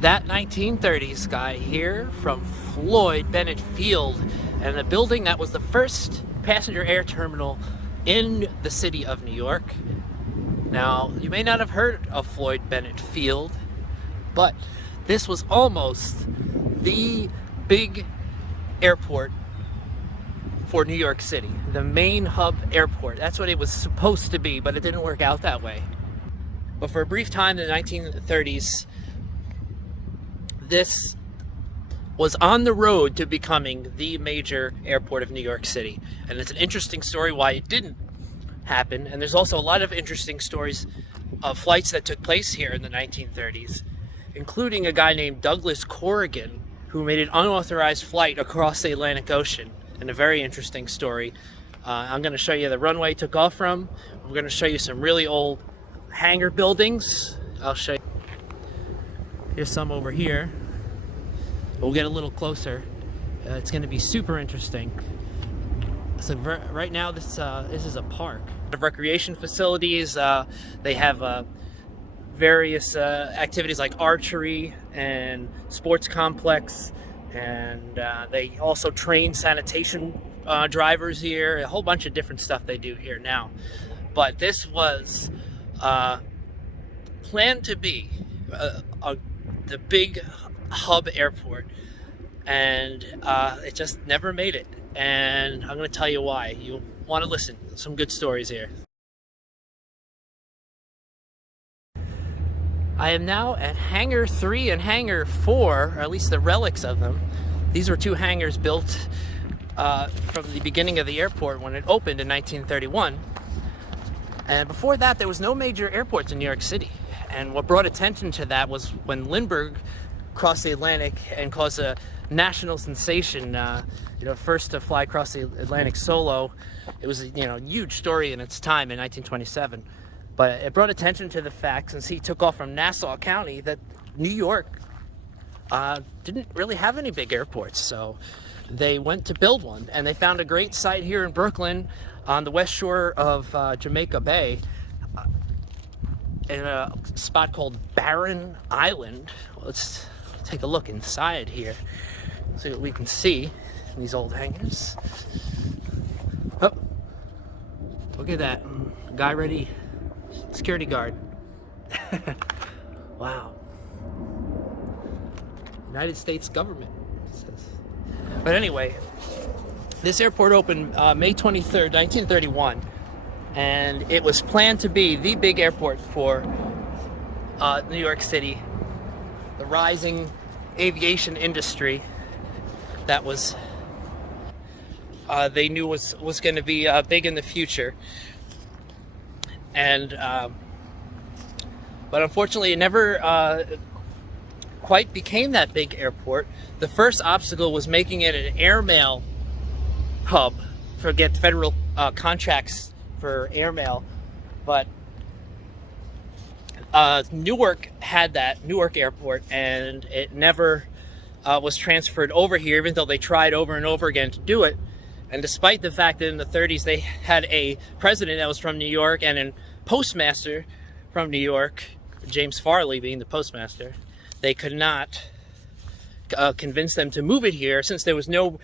That 1930s guy here from Floyd Bennett Field, and the building that was the first passenger air terminal in the city of New York. Now, you may not have heard of Floyd Bennett Field, but this was almost the big airport for New York City, the main hub airport. That's what it was supposed to be, but it didn't work out that way. But for a brief time in the 1930s, this was on the road to becoming the major airport of New York City. And it's an interesting story why it didn't happen. And there's also a lot of interesting stories of flights that took place here in the 1930s, including a guy named Douglas Corrigan, who made an unauthorized flight across the Atlantic Ocean. And a very interesting story. I'm going to show you the runway it took off from. We're going to show you some really old hangar buildings. I'll show you. Here's some over here. We'll get a little closer. It's going to be super interesting. So right now, this is a park. Recreation facilities. They have various activities like archery and sports complex, and they also train sanitation drivers here. A whole bunch of different stuff they do here now. But this was planned to be the big hub airport, and it just never made it. And I'm going to tell you why. You'll want to listen. Some good stories here. I am now at Hangar 3 and Hangar 4, or at least the relics of them. These were two hangars built from the beginning of the airport when it opened in 1931. And before that, there was no major airports in New York City. And what brought attention to that was when Lindbergh crossed the Atlantic and caused a national sensation. First to fly across the Atlantic solo. It was a huge story in its time in 1927. But it brought attention to the fact, since he took off from Nassau County, that New York didn't really have any big airports. So they went to build one, and they found a great site here in Brooklyn on the west shore of Jamaica Bay, in a spot called Barren Island. Let's take a look inside here, see what we can see in these old hangars. Oh, look at that guy ready, security guard. Wow. United States government, it says. But anyway, this airport opened May 23rd, 1931, and it was planned to be the big airport for New York City, the rising aviation industry that was they knew was going to be big in the future. And but unfortunately, it never quite became that big airport. The first obstacle was making it an airmail hub for get federal contracts for airmail. But Newark had that, Newark Airport, and it never was transferred over here, even though they tried over and over again to do it. And despite the fact that in the 30s they had a president that was from New York and a postmaster from New York, James Farley being the postmaster, they could not convince them to move it here, since there was no,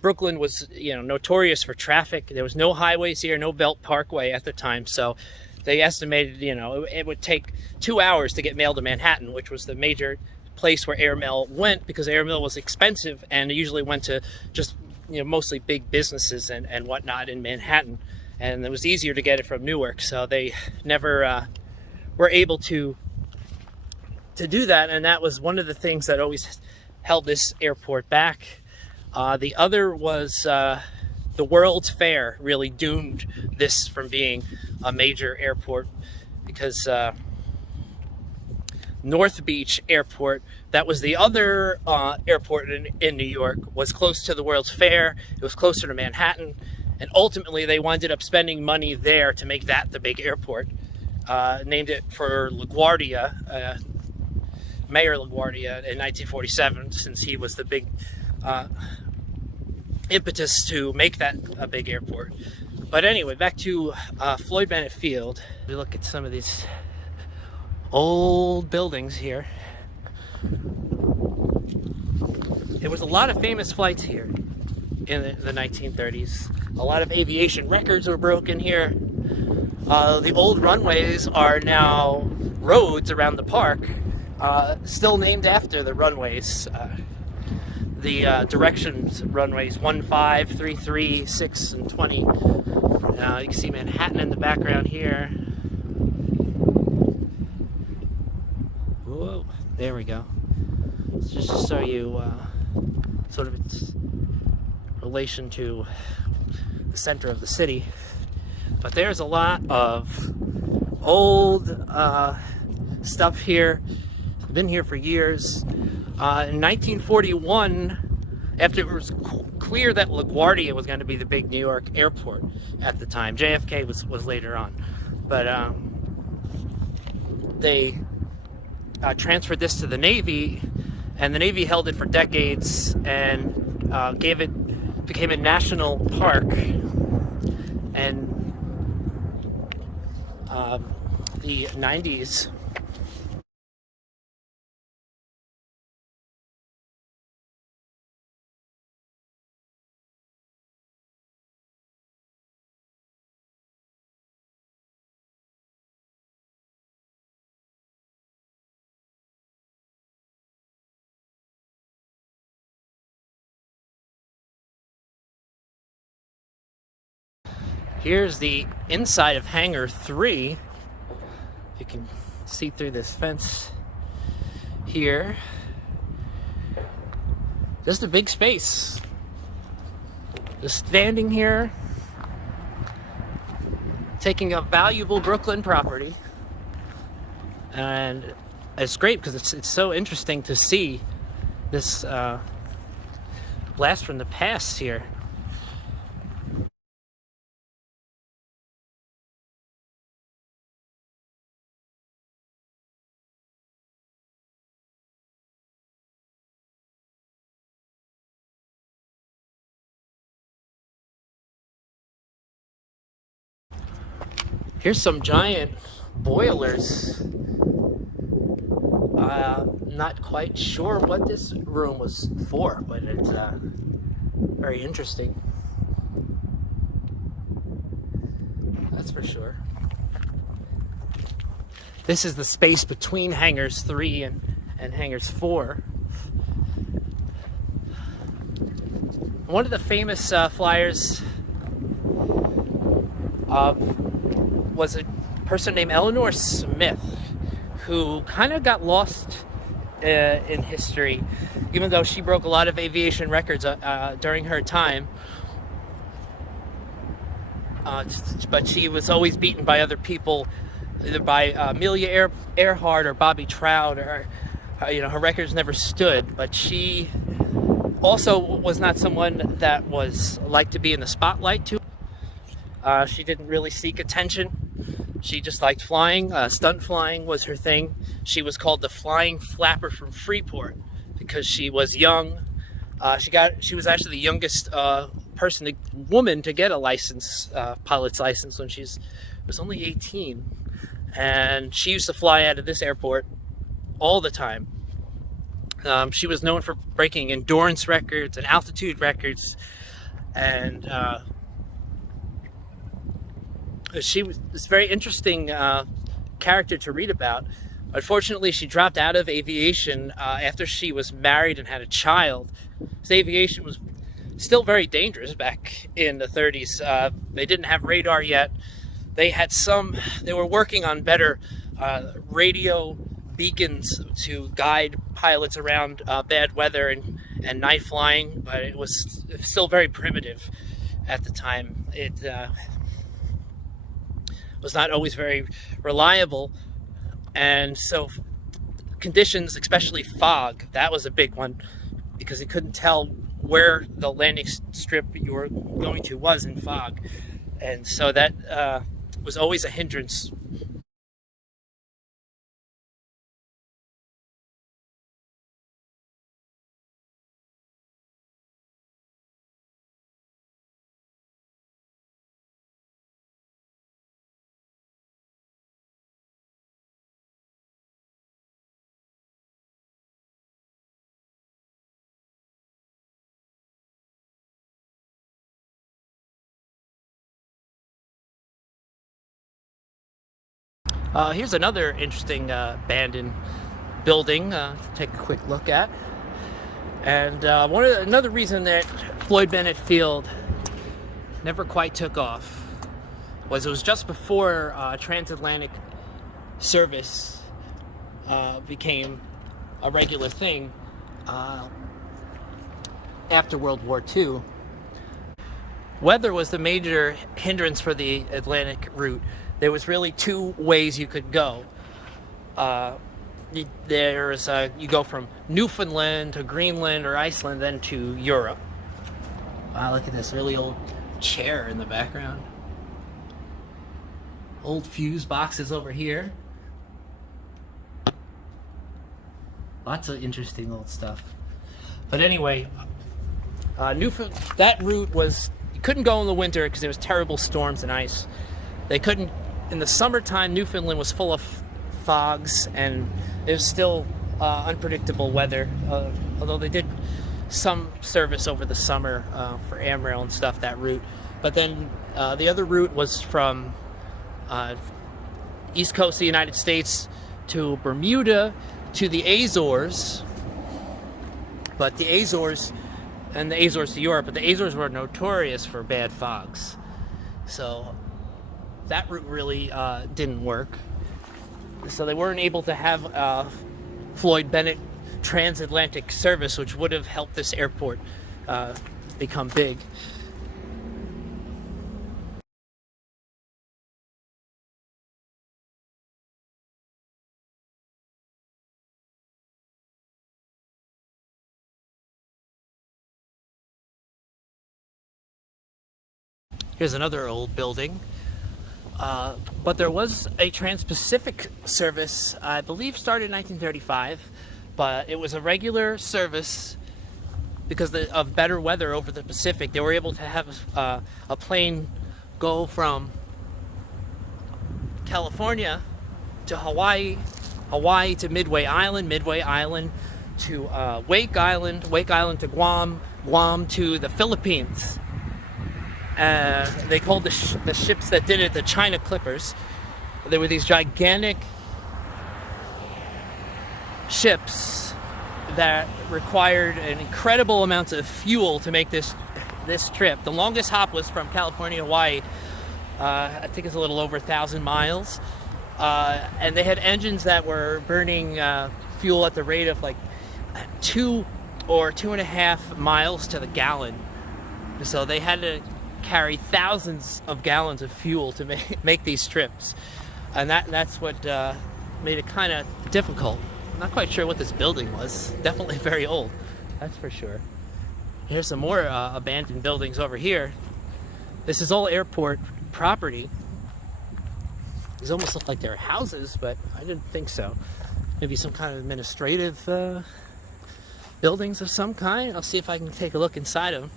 Brooklyn was notorious for traffic. There was no highways here, no Belt Parkway at the time. So they estimated it would take 2 hours to get mail to Manhattan, which was the major place where airmail went, because airmail was expensive and it usually went to just mostly big businesses and whatnot in Manhattan, and it was easier to get it from Newark. So they never were able to do that, and that was one of the things that always held this airport back. The other was the World's Fair really doomed this from being a major airport, because North Beach Airport, that was the other airport in New York, was close to the World's Fair. It was closer to Manhattan, and ultimately they wound up spending money there to make that the big airport. Named it for LaGuardia, Mayor LaGuardia, in 1947, since he was the big impetus to make that a big airport. But anyway, back to Floyd Bennett Field. We look at some of these old buildings here. There was a lot of famous flights here in the 1930s. A lot of aviation records were broken here. The old runways are now roads around the park, still named after the runways. The directions runways 1, 5, 3, 3, 6, and 20. You can see Manhattan in the background here. Whoa, there we go. Just to show you sort of its relation to the center of the city. But there's a lot of old stuff here. It's been here for years. In 1941, after it was clear that LaGuardia was going to be the big New York airport at the time, JFK was later on, but they transferred this to the Navy, and the Navy held it for decades and became a national park. And the 90s, here's the inside of Hangar 3. You can see through this fence here. Just a big space. Just standing here, taking up valuable Brooklyn property. And it's great because it's so interesting to see this blast from the past here. Here's some giant boilers. Not quite sure what this room was for, but it's very interesting. That's for sure. This is the space between Hangars 3 and Hangars 4. One of the famous flyers was a person named Eleanor Smith, who kind of got lost in history, even though she broke a lot of aviation records during her time. But she was always beaten by other people, either by Amelia Earhart or Bobby Trout, or her records never stood. But she also was not someone that was liked to be in the spotlight too. She didn't really seek attention. She just liked flying. Stunt flying was her thing. She was called the Flying Flapper from Freeport because she was young. She was actually the youngest woman to get a license, pilot's license, when she was only 18. And she used to fly out of this airport all the time. She was known for breaking endurance records and altitude records, and she was this very interesting character to read about. Unfortunately, she dropped out of aviation after she was married and had a child. So aviation was still very dangerous back in the 30s. They didn't have radar yet. They were working on better radio beacons to guide pilots around bad weather and night flying, but it was still very primitive at the time. It was not always very reliable, and so conditions, especially fog, that was a big one, because you couldn't tell where the landing strip you were going to was in fog, and so that was always a hindrance. Here's another interesting abandoned building to take a quick look at. And another reason that Floyd Bennett Field never quite took off was it was just before transatlantic service became a regular thing after World War II. Weather was the major hindrance for the Atlantic route. There was really two ways you could go. You go from Newfoundland to Greenland or Iceland, then to Europe. Wow, look at this really old chair in the background. Old fuse boxes over here. Lots of interesting old stuff. But anyway, that route was, you couldn't go in the winter because there was terrible storms and ice. They couldn't, in the summertime, Newfoundland was full of fogs and it was still unpredictable weather, although they did some service over the summer for AmRail and stuff, that route. But then the other route was from east coast of the United States to Bermuda to the Azores. But the Azores, and the Azores to Europe, but the Azores were notorious for bad fogs. So that route really didn't work. So they weren't able to have Floyd Bennett Transatlantic Service, which would have helped this airport become big. Here's another old building. But there was a Transpacific Service, I believe started in 1935, but it was a regular service because of better weather over the Pacific. They were able to have a plane go from California to Hawaii, Hawaii to Midway Island to Wake Island to Guam, Guam to the Philippines. They called the ships that did it the China Clippers. They were these gigantic ships that required an incredible amount of fuel to make this trip. The longest hop was from California to Hawaii. I think it's a little over 1,000 miles. And they had engines that were burning fuel at the rate of like 2 or 2.5 miles to the gallon. So they had to carry thousands of gallons of fuel to make these trips, and that's what made it kind of difficult. I'm not quite sure what this building was. Definitely very old, that's for sure. Here's some more abandoned buildings over here. This is all airport property. These almost look like they're houses, but I didn't think so. Maybe some kind of administrative buildings of some kind. I'll see if I can take a look inside of them.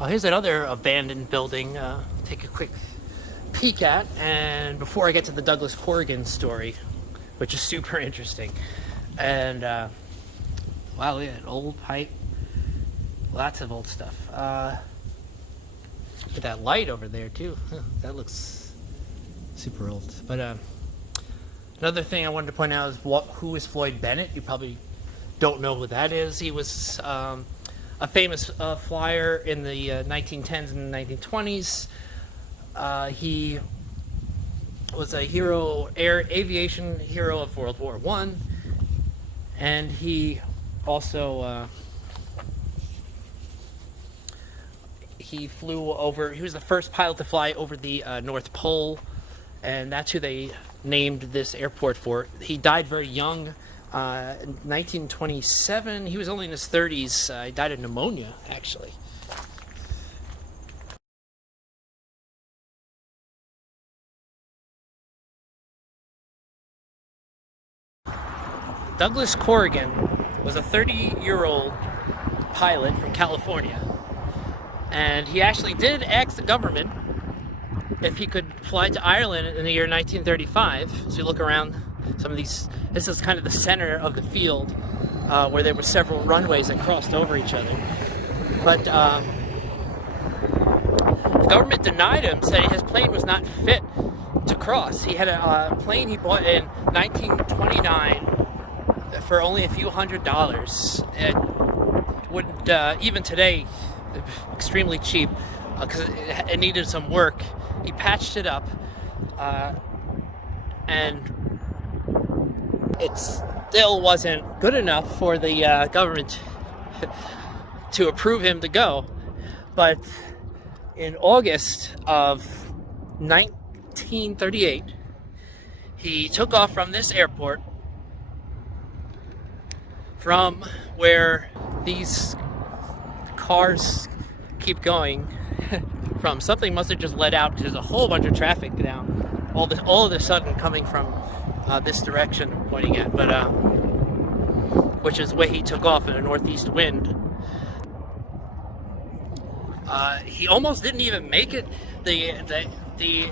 Well, here's another abandoned building. Take a quick peek at, and before I get to the Way Corrigan story, which is super interesting. And wow, look at that old pipe. Lots of old stuff. Look at that light over there too. Huh, that looks super old. But another thing I wanted to point out is who is Floyd Bennett. You probably don't know who that is. He was a famous flyer in the 1910s and 1920s. He was a hero, aviation hero of World War I, and he also he flew over. He was the first pilot to fly over the North Pole, and that's who they named this airport for. He died very young. In 1927, he was only in his 30s. He died of pneumonia, actually. Way Corrigan was a 30-year-old pilot from California, and he actually did ask the government if he could fly to Ireland in the year 1935. So you look around some of these, this is kind of the center of the field where there were several runways that crossed over each other. But the government denied him, saying his plane was not fit to cross. He had a plane he bought in 1929 for only a few $100s. It wouldn't, even today, extremely cheap, because it needed some work. He patched it up, and it still wasn't good enough for the government to approve him to go. But in August of 1938, he took off from this airport, from where these cars keep going from. Something must have just let out, because there's a whole bunch of traffic now, all of a sudden coming from this direction I'm pointing at, but which is where he took off in a northeast wind. He almost didn't even make it. The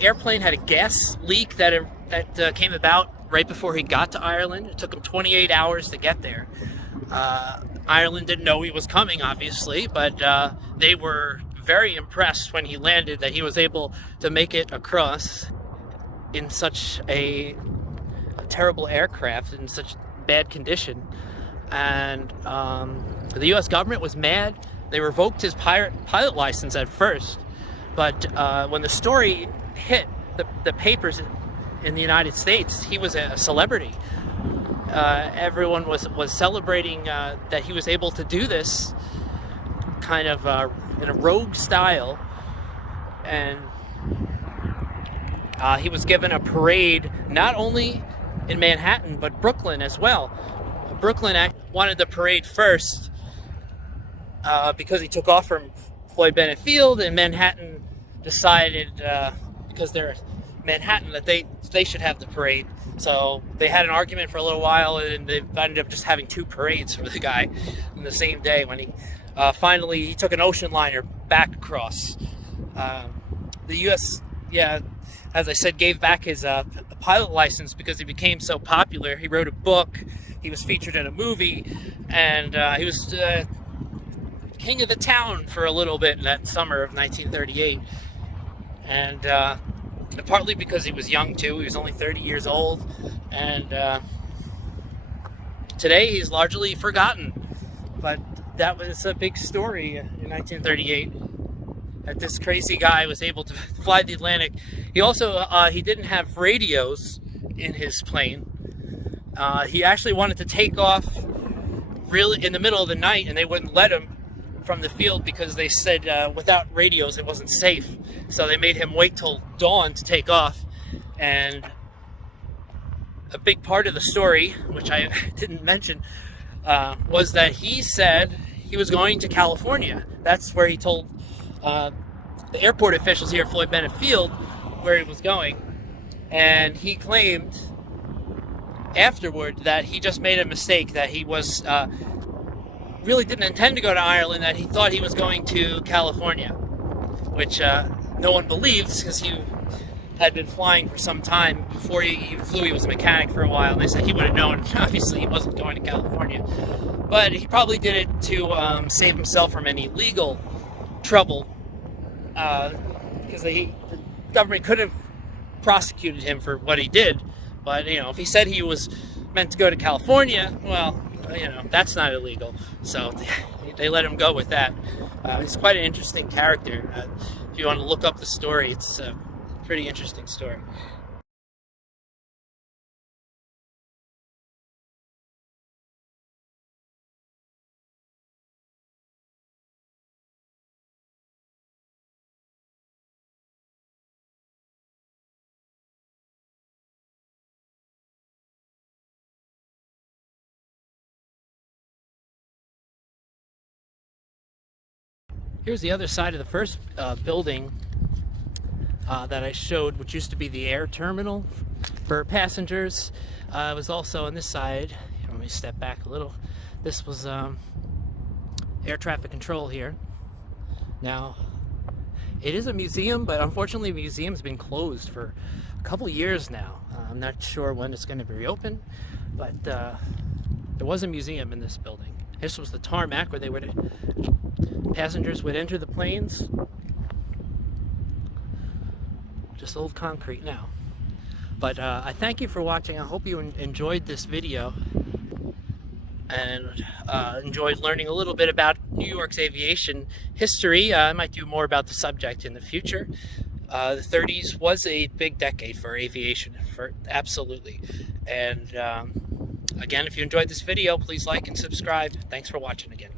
airplane had a gas leak that came about right before he got to Ireland. It took him 28 hours to get there. Ireland didn't know he was coming, obviously, but they were very impressed when he landed that he was able to make it across in such a terrible aircraft, in such bad condition. And the U.S. government was mad. They revoked his pilot license at first, but when the story hit the papers in the United States, he was a celebrity. Everyone was celebrating that he was able to do this kind of in a rogue style, and he was given a parade not only in Manhattan but Brooklyn as well. Brooklyn wanted the parade first because he took off from Floyd Bennett Field, and Manhattan decided, because they're Manhattan, that they should have the parade. So they had an argument for a little while, and they ended up just having two parades for the guy in the same day, when he finally he took an ocean liner back across. The U.S., as I said, gave back his pilot license because he became so popular. He wrote a book, he was featured in a movie, and he was king of the town for a little bit in that summer of 1938. And partly because he was young too. He was only 30 years old, and today he's largely forgotten. But that was a big story in 1938, that this crazy guy was able to fly the Atlantic. He also he didn't have radios in his plane. He actually wanted to take off really in the middle of the night, and they wouldn't let him from the field because they said without radios it wasn't safe. So they made him wait till dawn to take off. And a big part of the story, which I didn't mention, was that he said he was going to California. That's where he told the airport officials here at Floyd Bennett Field where he was going. And he claimed afterward that he just made a mistake, that he was really didn't intend to go to Ireland, that he thought he was going to California, which no one believes, because he had been flying for some time. Before he flew, he was a mechanic for a while, and they said he would have known. Obviously, he wasn't going to California, but he probably did it to save himself from any legal trouble, because the government could have prosecuted him for what he did. But if he said he was meant to go to California, well, that's not illegal. So they let him go with that. He's quite an interesting character. If you want to look up the story, it's a pretty interesting story. Here's the other side of the first building that I showed, which used to be the air terminal for passengers. It was also on this side. Let me step back a little. This was air traffic control here. Now, It is a museum, but unfortunately the museum's been closed for a couple years now. I'm not sure when it's going to be reopened, but there was a museum in this building. This was the tarmac where passengers would enter the planes. Just old concrete now. But I thank you for watching. I hope you enjoyed this video and enjoyed learning a little bit about New York's aviation history. I might do more about the subject in the future. The 30s was a big decade for aviation, absolutely. And again, if you enjoyed this video, please like and subscribe. Thanks for watching again.